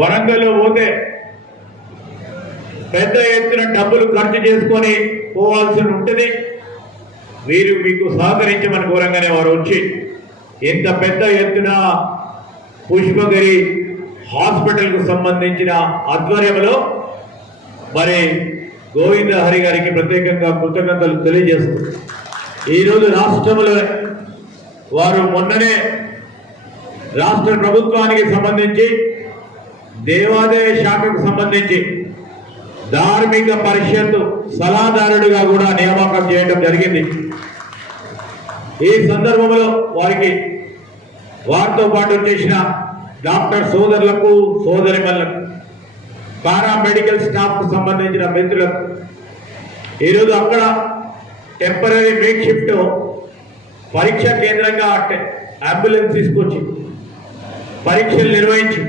వరంగల్లో పోతే పెద్ద ఎత్తున డబ్బులు ఖర్చు చేసుకొని పోవాల్సి ఉంటుంది. వీరు మీకు సహకరించమని కోరంగానే వారు వచ్చి ఇంత పెద్ద ఎత్తున పుష్పగిరి హాస్పిటల్కు సంబంధించిన ఆధ్వర్యంలో మరి గోవింద హరి గారికి ప్రత్యేకంగా కృతజ్ఞతలు తెలియజేస్తారు. ఈరోజు రాష్ట్రంలో వారు మొన్ననే రాష్ట్ర ప్రభుత్వానికి సంబంధించి దేవాదాయ శాఖకు సంబంధించి ధార్మిక పరిషత్ సలహాదారుడిగా కూడా నియామకం చేయడం జరిగింది. ఈ సందర్భంలో వారితో పాటు చేసిన డాక్టర్ సోదరులకు సోదరిమణులకు పారామెడికల్ స్టాఫ్కు సంబంధించిన మిత్రులకు ఈరోజు అక్కడ టెంపరీ మేక్ షిఫ్ట్ పరీక్ష కేంద్రంగా అంబులెన్స్ తీసుకొచ్చి పరీక్షలు నిర్వహించి